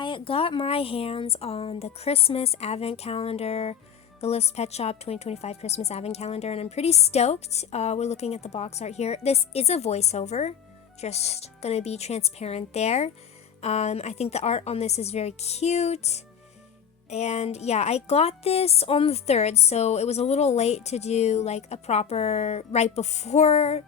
I got my hands on the Christmas Advent Calendar, the Lift's Pet Shop 2025 Christmas Advent Calendar, and I'm pretty stoked. We're looking at the box art here. This is a voiceover, just gonna be transparent there. I think the art on this is very cute. And yeah, I got this on the 3rd, so it was a little late to do like a proper right before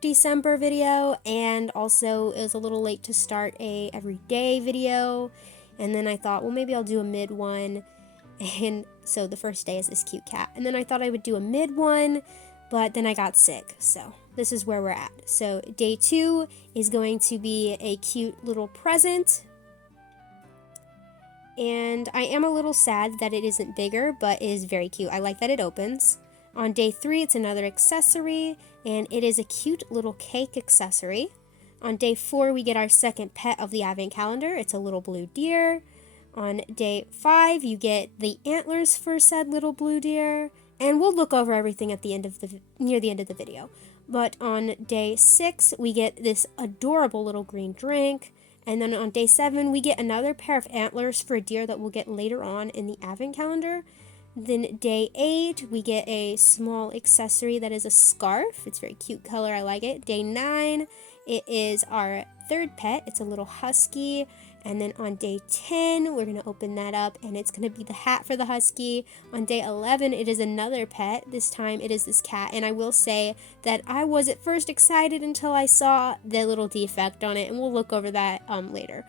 December video, and also it was a little late to start a everyday video. And then I thought, well, maybe I'll do a mid one. And so the first day is this cute cat. And then I thought I would do a mid one, but then I got sick. So this is where we're at. So day 2 is going to be a cute little present. And I am a little sad that it isn't bigger, but it is very cute. I like that it opens. On day 3, it's another accessory, and it is a cute little cake accessory. On day 4, we get our second pet of the Advent Calendar. It's a little blue deer. On day 5, you get the antlers for said little blue deer. And we'll look over everything at the end of near the end of the video. But on day 6, we get this adorable little green drink. And then on day 7, we get another pair of antlers for a deer that we'll get later on in the Advent Calendar. Then day 8, we get a small accessory that is a scarf. It's a very cute color, I like it. Day 9, it is our 3rd pet. It's a little husky. And then on day 10, we're going to open that up, and it's going to be the hat for the husky. On day 11, it is another pet. This time, it is this cat. And I will say that I was at first excited until I saw the little defect on it, and we'll look over that later.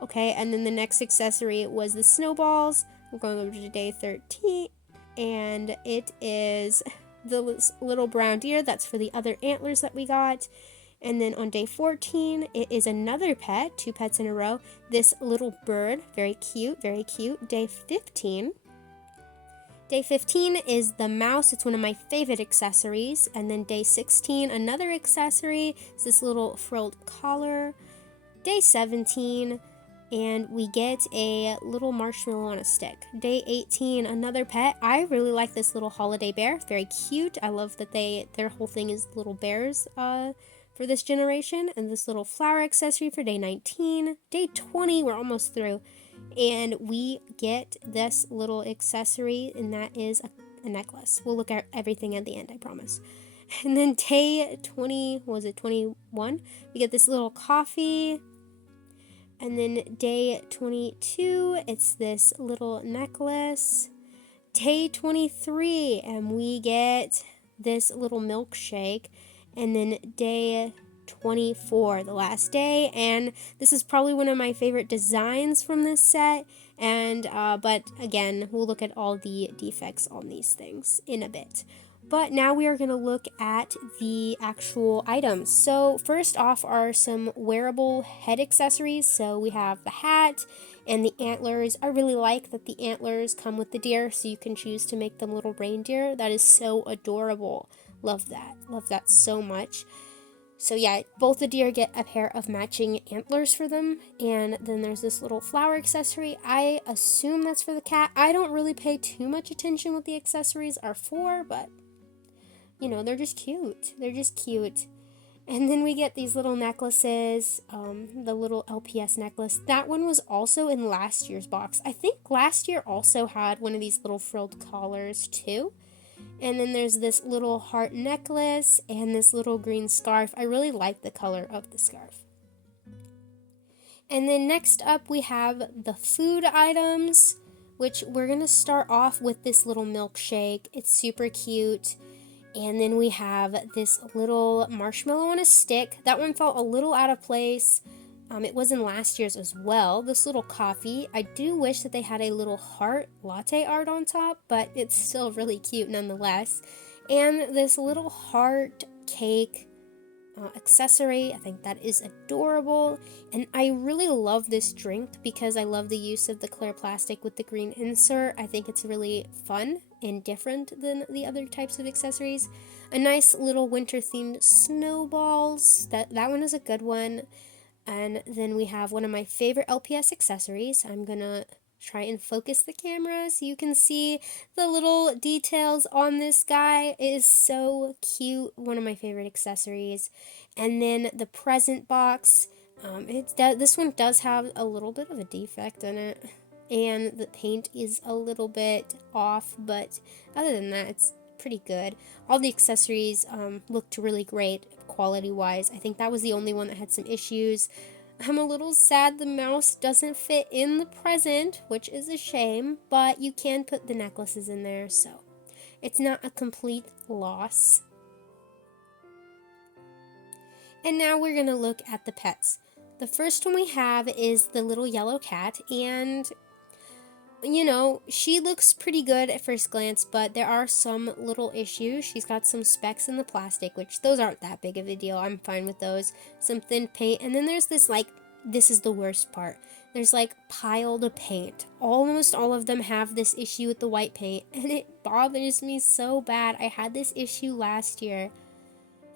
Okay, and then the next accessory was the snowballs. We're going over to day 13, and it is the little brown deer. That's for the other antlers that we got. And then on day 14, it is another pet, 2 pets in a row. This little bird, very cute, very cute. Day 15. Day 15 is the mouse. It's one of my favorite accessories. And then day 16, another accessory. It's this little frilled collar. Day 17, and we get a little marshmallow on a stick. Day 18, another pet. I really like this little holiday bear. Very cute. I love that their whole thing is little bears for this generation. And this little flower accessory for day 19. Day 20, we're almost through. And we get this little accessory, and that is a necklace. We'll look at everything at the end, I promise. And then day 21? We get this little coffee. And then day 22, it's this little necklace. Day 23, and we get this little milkshake. And then day 24, the last day, and this is probably one of my favorite designs from this set. And but again, we'll look at all the defects on these things in a bit. But now we are going to look at the actual items. So first off are some wearable head accessories. So we have the hat and the antlers. I really like that the antlers come with the deer, so you can choose to make them little reindeer. That is so adorable. Love that. Love that so much. So yeah, both the deer get a pair of matching antlers for them. And then there's this little flower accessory. I assume that's for the cat. I don't really pay too much attention what the accessories are for, but you know, they're just cute. They're just cute. And then we get these little necklaces, the little LPS necklace. That one was also in last year's box. I think last year also had one of these little frilled collars too. And then there's this little heart necklace and this little green scarf. I really like the color of the scarf. And then next up we have the food items, which we're going to start off with this little milkshake. It's super cute. And then we have this little marshmallow on a stick. That one felt a little out of place. It was in last year's as well. This little coffee. I do wish that they had a little heart latte art on top, but it's still really cute nonetheless. And this little heart cake accessory. I think that is adorable. And I really love this drink because I love the use of the clear plastic with the green insert. I think it's really fun and different than the other types of accessories. A nice little winter themed snowballs. That one is a good one. And then we have one of my favorite LPS accessories. I'm gonna try and focus the camera so you can see the little details on this guy. It is so cute. One of my favorite accessories. And then the present box. This one does have a little bit of a defect in it, and the paint is a little bit off, but other than that, it's pretty good. All the accessories looked really great quality-wise. I think that was the only one that had some issues. I'm a little sad the mouse doesn't fit in the present, which is a shame, but you can put the necklaces in there, so it's not a complete loss. And now we're going to look at the pets. The first one we have is the little yellow cat, and you know, she looks pretty good at first glance, but there are some little issues. She's got some specks in the plastic, which those aren't that big of a deal. I'm fine with those. Some thin paint, and then there's this, like, this is the worst part. There's, like, piled paint. Almost all of them have this issue with the white paint, and it bothers me so bad. I had this issue last year.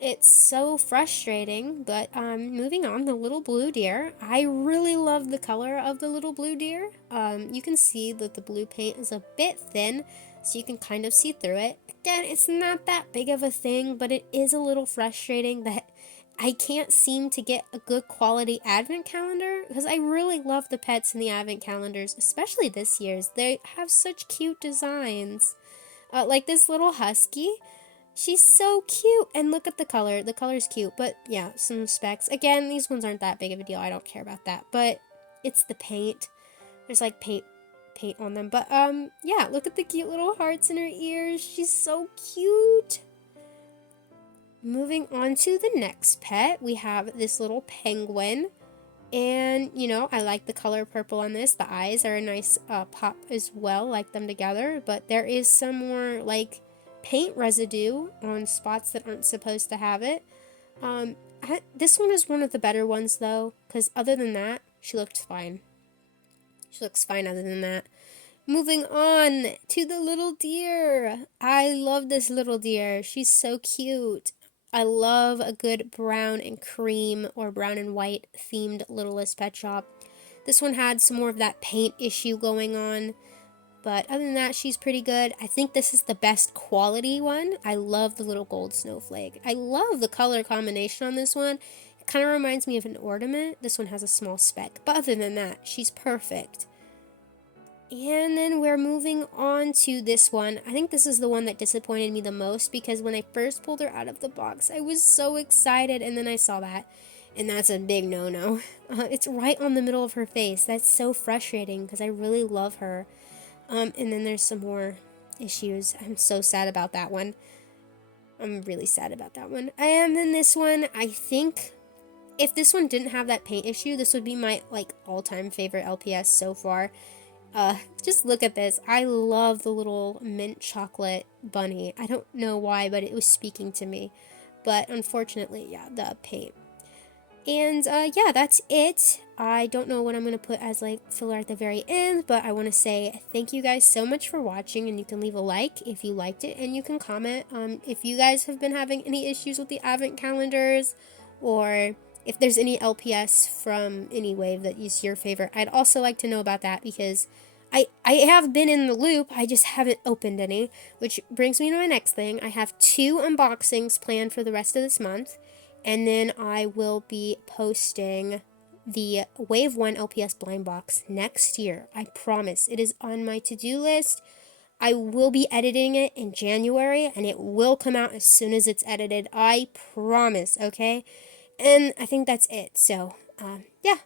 It's so frustrating, but moving on, the little blue deer. I really love the color of the little blue deer. You can see that the blue paint is a bit thin, so you can kind of see through it. Again, it's not that big of a thing, but it is a little frustrating that I can't seem to get a good quality advent calendar, because I really love the pets in the advent calendars, especially this year's. They have such cute designs. Like this little husky. She's so cute, and look at the color. The color's cute, but yeah, some specs. Again, these ones aren't that big of a deal. I don't care about that, but it's the paint. There's like paint on them, but yeah, look at the cute little hearts in her ears. She's so cute. Moving on to the next pet, we have this little penguin, and you know, I like the color purple on this. The eyes are a nice pop as well, like them together, but there is some more like paint residue on spots that aren't supposed to have it. This one is one of the better ones though, because other than that, she looked fine. She looks fine other than that. Moving on to the little deer. I love this little deer. She's so cute. I love a good brown and cream or brown and white themed Littlest Pet Shop. This one had some more of that paint issue going on. But other than that, she's pretty good. I think this is the best quality one. I love the little gold snowflake. I love the color combination on this one. It kind of reminds me of an ornament. This one has a small speck. But other than that, she's perfect. And then we're moving on to this one. I think this is the one that disappointed me the most, because when I first pulled her out of the box, I was so excited, and then I saw that. And that's a big no-no. It's right on the middle of her face. That's so frustrating because I really love her. And then there's some more issues. I'm so sad about that one. I'm really sad about that one. And then this one, I think if this one didn't have that paint issue, this would be my like all-time favorite LPS so far. Just look at this. I love the little mint chocolate bunny. I don't know why, but it was speaking to me. But unfortunately, yeah, the paint. And yeah, that's it. I don't know what I'm going to put as like filler at the very end, but I want to say thank you guys so much for watching, and you can leave a like if you liked it, and you can comment if you guys have been having any issues with the advent calendars, or if there's any LPS from any wave that is your favorite. I'd also like to know about that, because I have been in the loop, I just haven't opened any, which brings me to my next thing. I have 2 unboxings planned for the rest of this month. And then I will be posting the Wave 1 LPS blind box next year. I promise. It is on my to-do list. I will be editing it in January, and it will come out as soon as it's edited. I promise, okay? And I think that's it. So, yeah.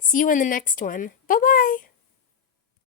See you in the next one. Bye-bye!